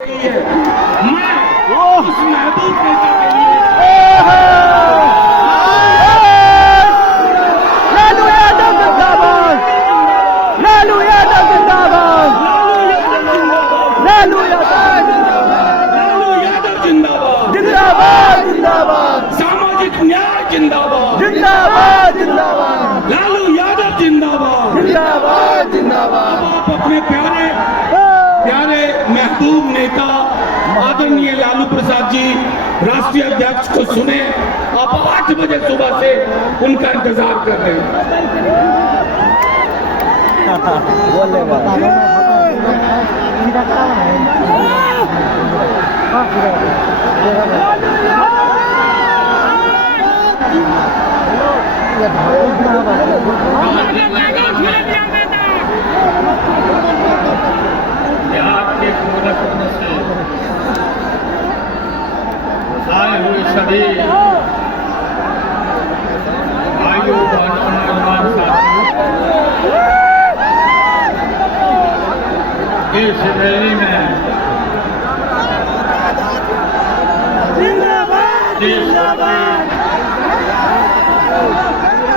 मैं उस महबूब नेता के लिए लालू यादव जिंदाबाद, लालू यादव जिंदाबाद, लालू यादव जिंदाबाद, जिंदाबाद जिंदाबाद, सामाजिक न्याय जिंदाबाद, जिंदाबाद जिंदाबाद, लालू यादव जिंदाबाद, जिंदाबाद जिंदाबाद। आप अपने प्यारे महबूब नेता आदरणीय लालू प्रसाद जी राष्ट्रीय अध्यक्ष को सुने। आप 8 बजे सुबह से उनका इंतजार कर रहे हैं। बिहार के गोरखपुर से आए हुए सभी भाइयों बहनों नौजवान साथियों, इस रैली में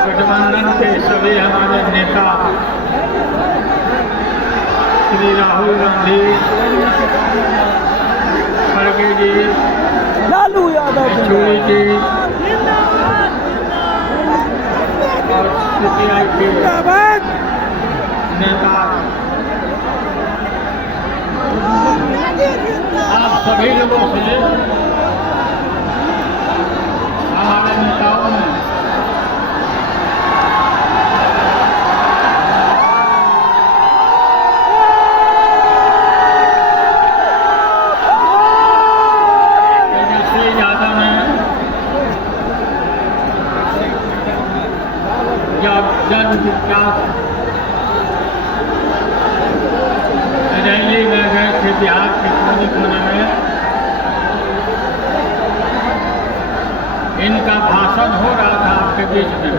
गठबंधन के सभी हमारे नेता श्री राहुल गांधी, खड़गे जी, लालू यादव येचुरी जी और सीपीआई के नेता, आप सभी लोगों से हमारे नेताओं ने जन विकास रैली में गए थे बिहार के कोने कोने में। इनका भाषण हो रहा था आपके बीच में।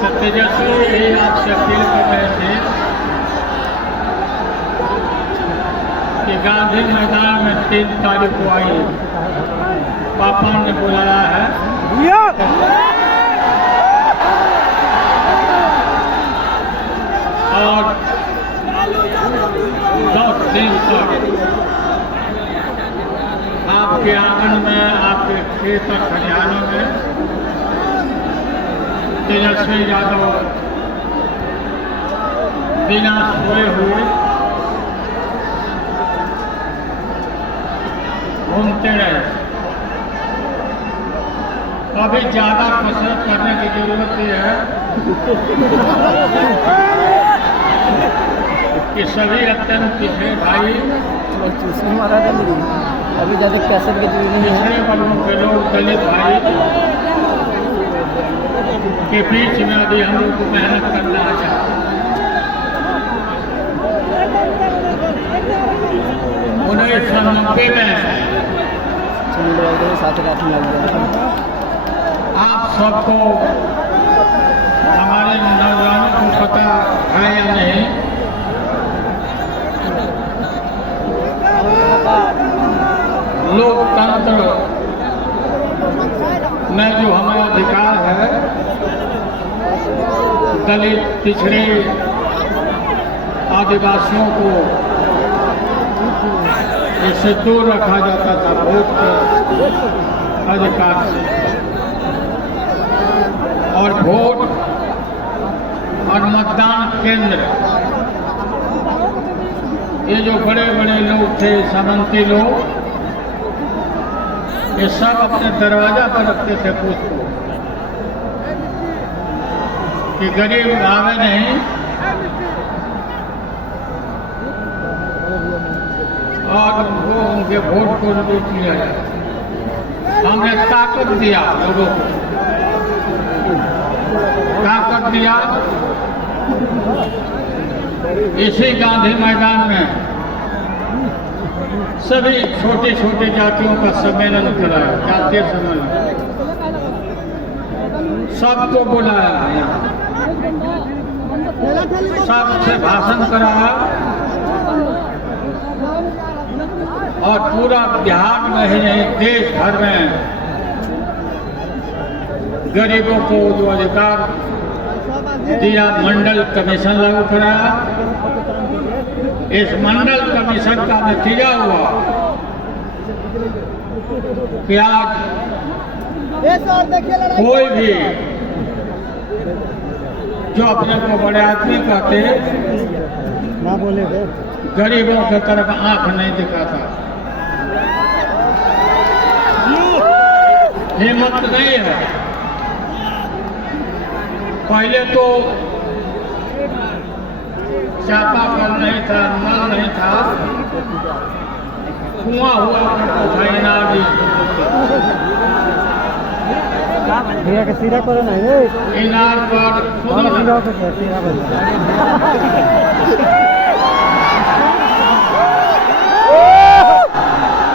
तो तेजस्वी यही आपसे अपील कर रहे थे कि गांधी मैदान में 3 तारीख को आई, पापा ने बुलाया है और 10 दिन तक आपके आंगन में, आपके खेत और खलिहानों में तेजस्वी यादव बिना सोए हुए घूमते रहे। अभी ज्यादा कसरत करने की जरूरत है कि सभी अत्यंत पिछड़े भाई, अभी ज्यादा कैसे पिछड़े वर्गों के लोग, दलित भाई के बीच में अभी हम लोग को मेहनत करना है। उन्नीस सौ 90 में आप सबको, हमारे नौजवानों को पता है या नहीं, लोकतंत्र में जो हमारा अधिकार है, दलित, पिछड़े, आदिवासियों को इससे दूर रखा जाता था वोट के अधिकार से। और वोट और मतदान केंद्र, ये जो बड़े बड़े लोग थे, सामंती लोग, ये सब अपने दरवाजा पर रखते थे बूथ को कि गरीब आवे नहीं और वो उनके वोट को लूट लिया जाए। हमने ताकत दिया लोगों को, ताकत दिया। इसी गांधी मैदान में सभी छोटे छोटे जातियों का सम्मेलन कराया, जातीय सम्मेलन, सबको बुलाया यहाँ। सबसे भाषण कराया और पूरा बिहार में ही नहीं देश भर में गरीबों को जो अधिकार दिया मंडल कमीशन लागू कराया। इस मंडल कमीशन का नतीजा हुआ कि आज कोई भी जो अपने को बड़े आदमी कहते ना बोले गरीबों की तरफ आंख नहीं दिखाता, हिम्मत नहीं है। पहले तो चापाकल नहीं था, नल नहीं था, कुआं हुआ करता था, इनार भी भैया के सीधा करो ना ये इनार पर सीधा पे सीधा बोल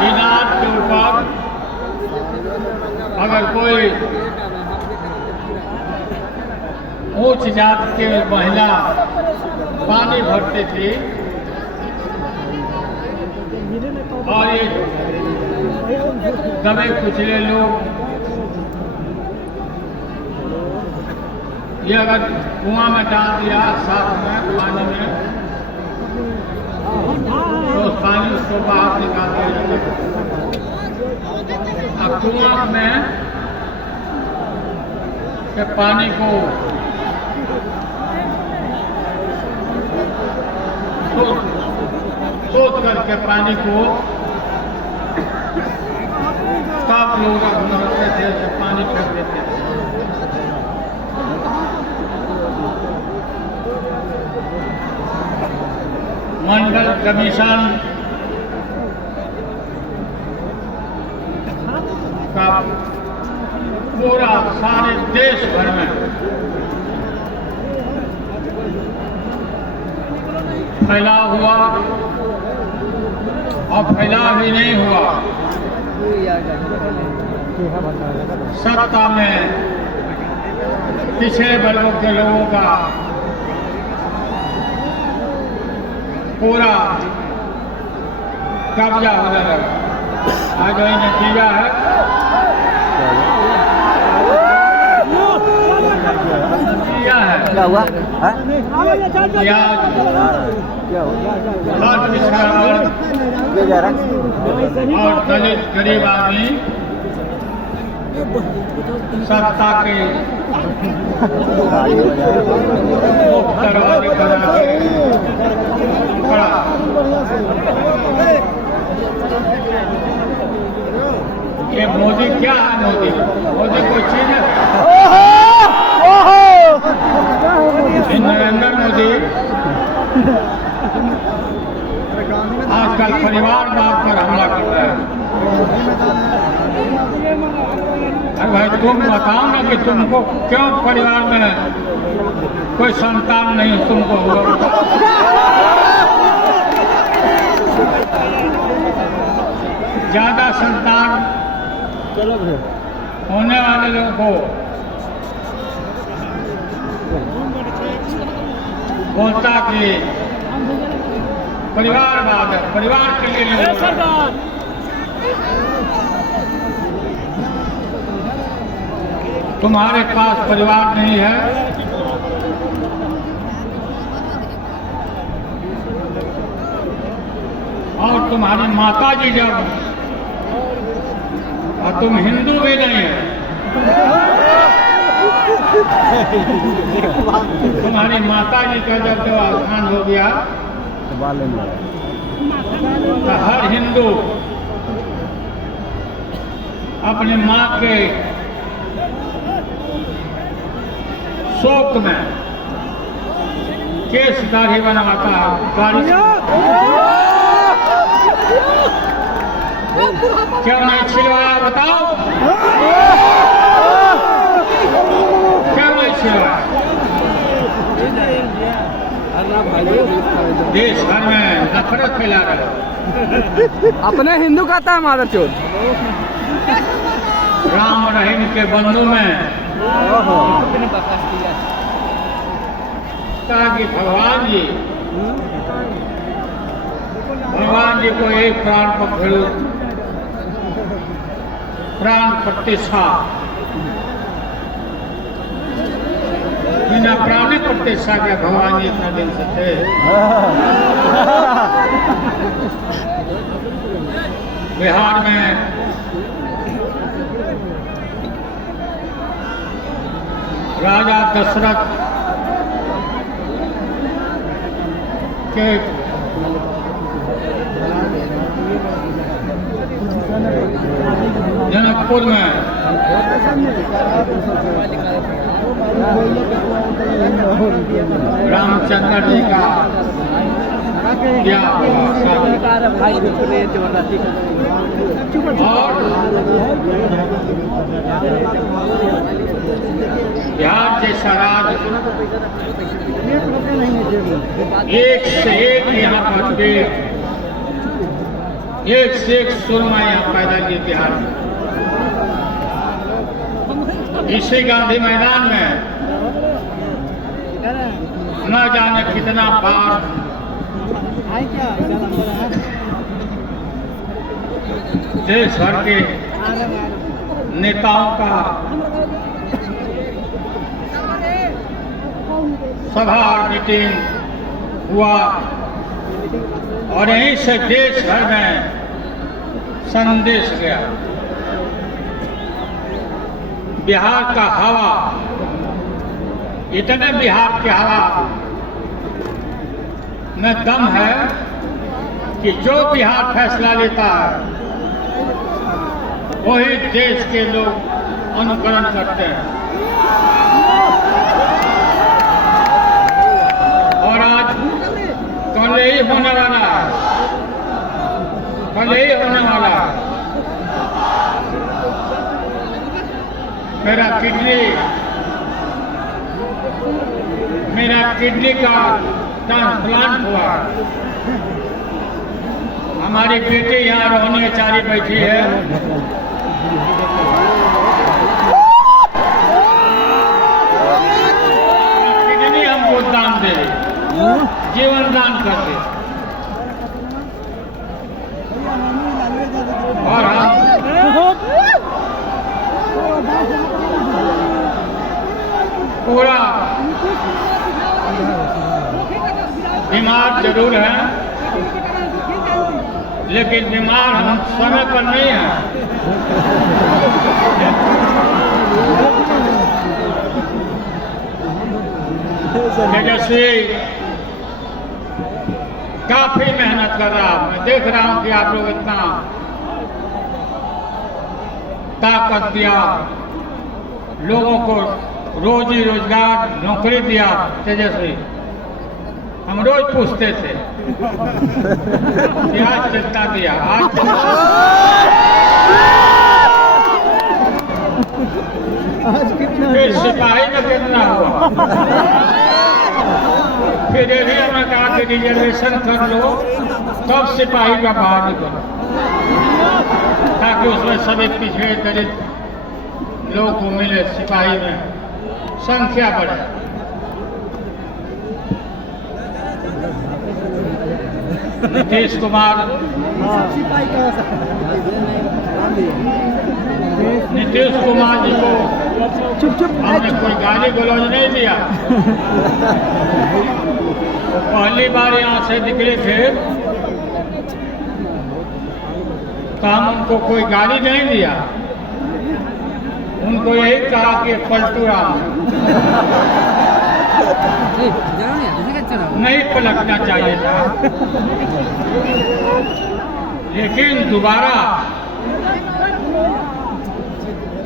इनार के ऊपर अगर कोई उच्च जात के महिला पानी भरते थे और ये दबे कुचले लोग ये अगर कुआं में डाल दिया साथ में पानी में तो उस पानी उसको बाहर निकाल दिया जाता। अब कुआं में के पानी को सोच करके पानी को सब लोग भरते थे, पानी फेंक देते थे। मंडल कमीशन का पूरा सारे देश भर में फैलाव हुआ और फैलाव ही नहीं हुआ, सत्ता में पिछड़े वर्गों के लोगों का पूरा कब्जा होने लगा। आज वही नतीजा है। क्या हुआ कि आज हर पिछड़ा वर्ग और दलित गरीब आदमी सत्ता के दरवाजे पर खड़ा। ये मोदी क्या है? मोदी कोई चीज है? ये नरेंद्र मोदी आजकल परिवारवाद पर हमला कर रहा है। अरे भाई तुम बताओ ना कि तुमको क्यों परिवार में कोई संतान नहीं तुमको हुआ? ज्यादा संतान होने वाले लोगों को बोलता कि परिवारवाद है, परिवार के लिए नहीं। तुम्हारे पास परिवार नहीं है, और तुम्हारी माता जी जब, और तुम हिंदू भी नहीं है, तुम्हारी माता जी का जब देहांत हो गया तो हर हिंदू अपने माँ के शोक में केस दाढ़ी बनवाता है। दाढ़ी क्यों नहीं छिलवाया बताओ? क्यों नहीं छिलवाया? देश भर में नफरत फैला रहे। अपने हिंदू कहता है मादर चोद। राम रहीम के बंधु में कहा कि भगवान जी को एक प्राण पकड़ो, प्राण प्रतिष्ठा, बिना प्राणी प्रतिष्ठा के भगवान जी इतना दिन से थे। बिहार में राजा दशरथ के जनकपुर में रामचंद्र जी का क्या और बिहार जैसा राज्य एक से एक यहाँ पर पेड़, एक से एक सुरमा यहाँ पैदा किए बिहार में। इसी गांधी मैदान में न जाने कितना बार देश भर के नेताओं का सभा और मीटिंग हुआ और यहीं से देश भर में संदेश गया। बिहार का हवा, इतने बिहार की हवा में दम है कि जो बिहार फैसला लेता है वही देश के लोग अनुकरण करते हैं। और आज कल ही होने वाला है, कल ही होने वाला है। मेरा किडनी का ट्रांसप्लांट हुआ। हमारी बेटी यहाँ रोहनी चारी बैठी है। किडनी हमको दान दे, जीवन दान कर दे और हम पूरा बीमार जरूर हैं, लेकिन बीमार हम समय पर नहीं हैं। तेजस्वी काफी मेहनत कर रहा हूं। मैं देख रहा हूं कि आप लोग इतना ताकत दिया, लोगों को रोजी रोजगार नौकरी दिया। तेजस्वी हम रोज पूछते थे कि आज कितना दिया, आज फिर सिपाही में कितना हुआ, फिर यही हमने कहा कि रिजर्वेशन कर लो तब सिपाही का बाहर निकलो, ताकि उसमें सभी पिछड़े दलित लोगों को मिले, सिपाही में संख्या बढ़े। नीतीश कुमार जी को हमने कोई गाली गलौज नहीं दिया। पहली बार यहाँ से निकले थे तो हम उनको कोई गाली नहीं दिया, उनको यही कहा कि पलटू राम नहीं पलटना चाहिए था। लेकिन दोबारा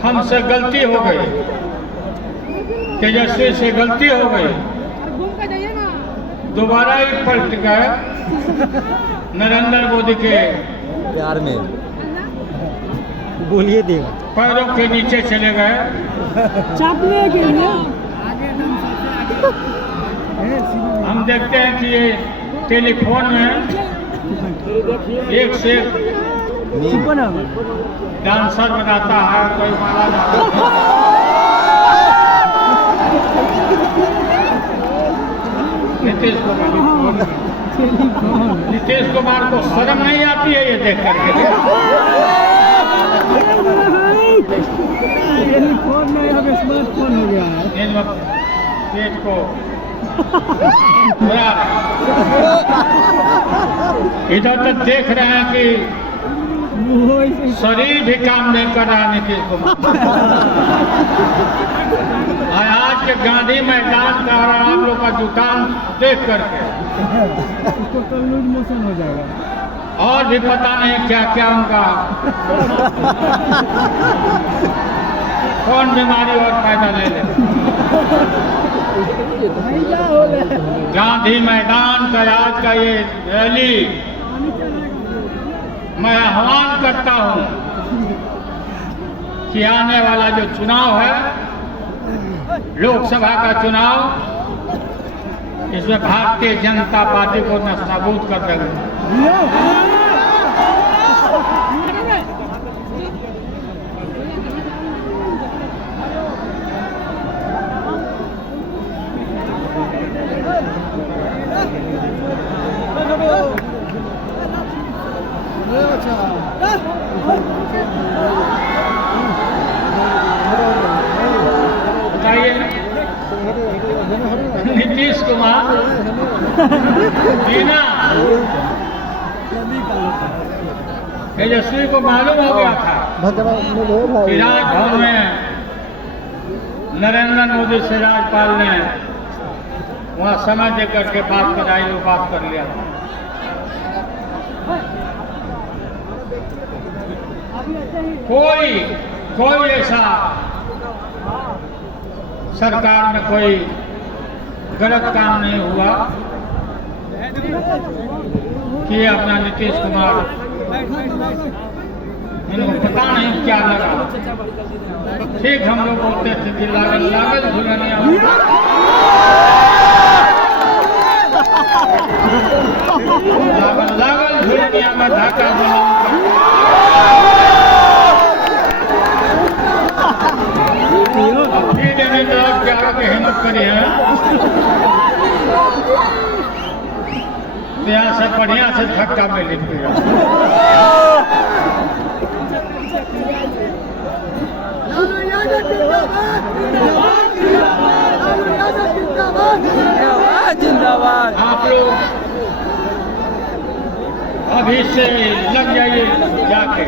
हमसे गलती हो गई, तेजस्वी से गलती हो गई, दोबारा ही पलट गए नरेंद्र मोदी के प्यार में। बोलिए देव पैरों के नीचे चले गए। हम देखते हैं कि ये टेलीफोन में एक से डांसर बनाता है, कोई माला जाता है। नीतीश कुमार को शर्म नहीं आती है ये देख करके? टेलीफोन नहीं अब स्मार्टफोन हो गया है। इन वक्त पेट को पूरा इधर तक देख रहे हैं कि शरीर भी काम नहीं कर रहा नीतीश कुमार। आज के गांधी मैदान का और आप लोग का जुटान देख करके उसको कल लूज मोशन हो जाएगा। और भी पता नहीं क्या क्या उनका कौन बीमारी और फायदा ले ले। गांधी मैदान का आज का ये रैली मैं आह्वान करता हूं कि आने वाला जो चुनाव है, लोकसभा का चुनाव, इसमें भारतीय जनता पार्टी को नस्ताबूद कर देंगे। नीतीश कुमार बिना तेजस्वी को मालूम हो गया था कि राजभवन में नरेंद्र मोदी से राज्यपाल ने वहाँ समय देकर के बात कराई, वो बात कर लिया था। कोई ऐसा सरकार में कोई गलत काम नहीं हुआ कि अपना नीतीश कुमार, इनको पता नहीं क्या लगा। ठीक हम लोग बोलते थे कि लागल लागल झुलनिया, लागल लागल झुलनिया में धाका के हिम्मत करी है, यहाँ से बढ़िया से धक्का में लिख दिया। जिंदाबाद। आप लोग अभी से लग जाइए जाके।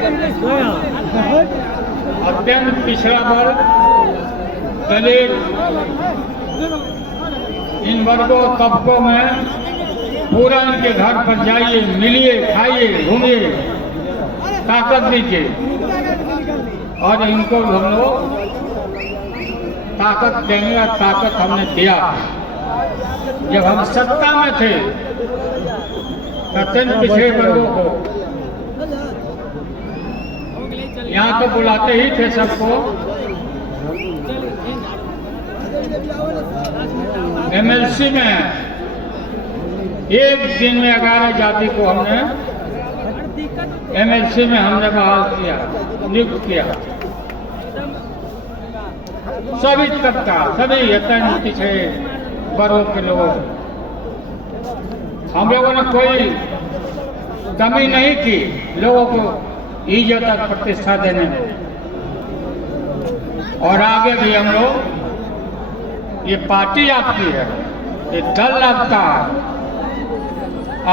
अत्यंत पिछड़ा वर्ग, दलित, इन वर्गों तबकों में पूरा इनके घर पर जाइए, मिलिए, खाइए, घूमिए, ताकत दीजिए। और इनको हम लोग ताकत देंगे, और ताकत हमने दिया। जब हम सत्ता में थे, अत्यंत पिछड़े वर्गों को यहाँ तो बुलाते ही थे सबको। एमएलसी में एक दिन में 11 जाति को हमने एमएलसी में हमने बहाल किया, नियुक्त किया। सभी तबका, सभी अत्यंत पिछड़े वर्गों के लोग, हम लोगों ने कोई कमी नहीं की लोगों को इज्जत और प्रतिष्ठा देने में। और आगे भी हम लोग, ये पार्टी आपकी है, ये दल आपका है,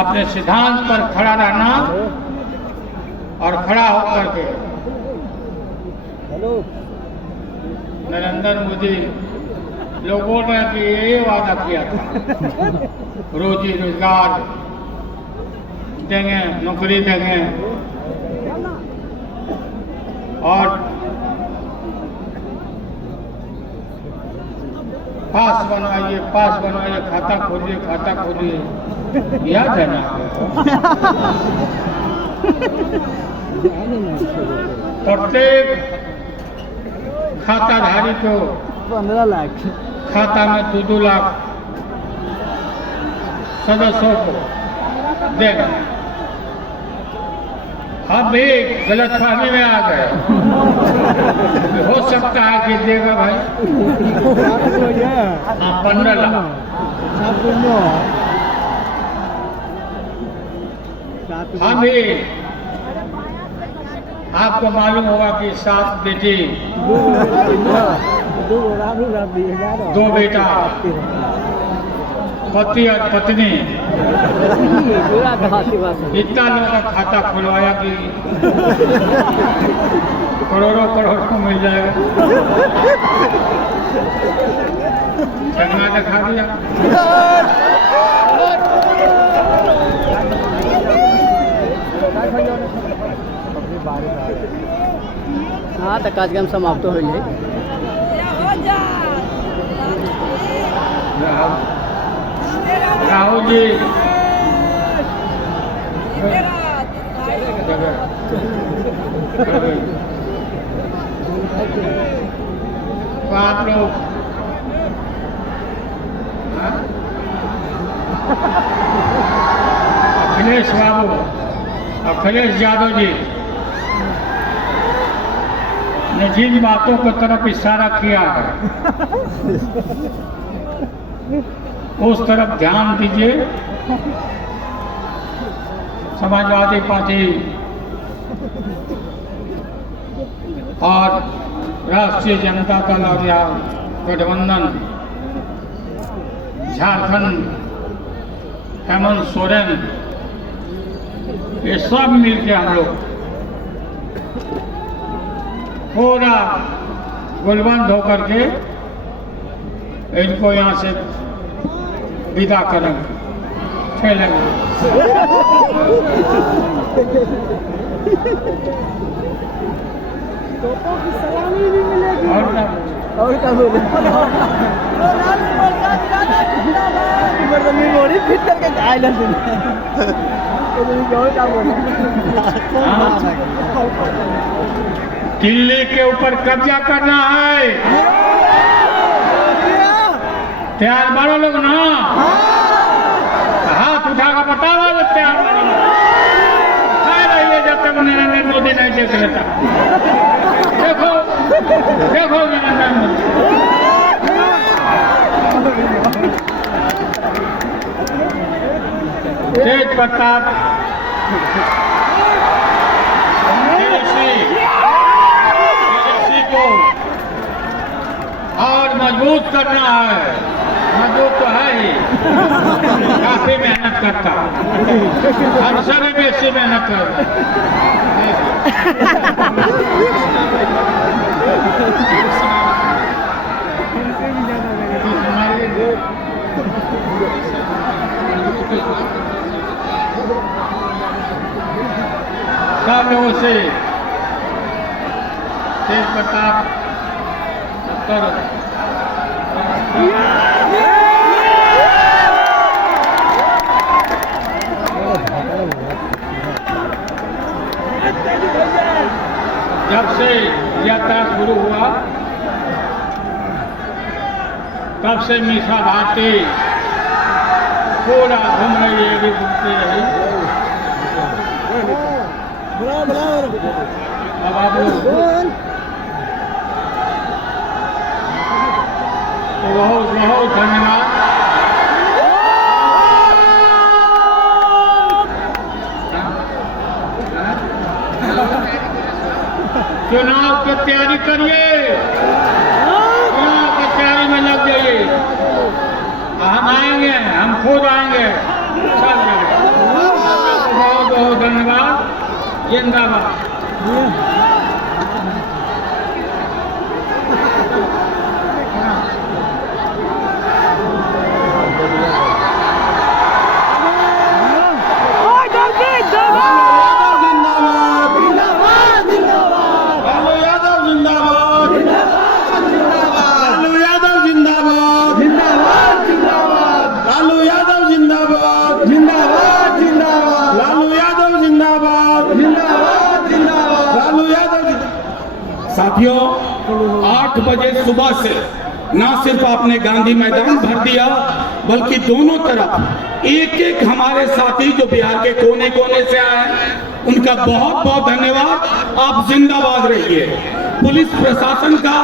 अपने सिद्धांत पर खड़ा रहना और खड़ा होकर के नरेंद्र मोदी लोग बोल रहे हैं कि ये वादा किया था, रोजी रोजगार देंगे, नौकरी देंगे और पास बनवाइए, खाता खोलिए, याद है ना? प्रत्येक खाताधारी को 15 लाख खाता में 2-2 लाख सदस्यों को देगा। हम भी गलतफहमी में आ गए, हो सकता है कि देगा भाई। हाँ, 15 लाख हम भी आपको मालूम होगा कि 7 बेटी 2 बेटा, पति और पत्नी, इतना लोगों का खाता खुलवाया कि करोड़ों करोड़ों मिल जाएगा। चंगा दिखा दिया। हाँ तो कार्यक्रम समाप्त हो गई। राहुल जी तो आप लोग अखिलेश बाबू, अखिलेश यादव जी ने जिन बातों की तरफ इशारा किया है उस तरफ ध्यान दीजिए। समाजवादी पार्टी और राष्ट्रीय जनता दल और या गठबंधन, झारखंड, हेमंत सोरेन, ये सब मिलके हम लोग पूरा गुलबंद होकर के इनको यहाँ से विदा करेंगे, खेलेंगे। और क्या बोले? मेमोरी फिट करके आइलैंड दिल्ली के ऊपर कब्जा करना है। तैयार मारो लोग ना, हाथ उठा कर बताओ जब तैयार मारो। रहिए जब तक नरेंद्र मोदी नहीं देख लेता। देखो देखो नरेंद्र मोदी तेज प्रताप को और मजबूत करना है। मजबूत तो है ही, काफी मेहनत करता, हमसे भी बेसी मेहनत सब लोगों से तेज प्रताप जब से यात्रा शुरू हुआ तब से मीसा भारती पूरा घूम रही है, भी घूमती रही। अब आप लोग बहुत बहुत धन्यवाद। चुनाव की तैयारी करिए, चुनाव की तैयारी में लग जाइए। हम आएंगे, हम खुद आएंगे, सब जगह। बहुत बहुत धन्यवाद। जिंदाबाद। साथियों, 8 बजे सुबह से न सिर्फ आपने गांधी मैदान भर दिया, बल्कि दोनों तरफ एक एक हमारे साथी जो बिहार के कोने कोने से आए हैं, उनका बहुत बहुत धन्यवाद। आप जिंदाबाद रहिए। पुलिस प्रशासन का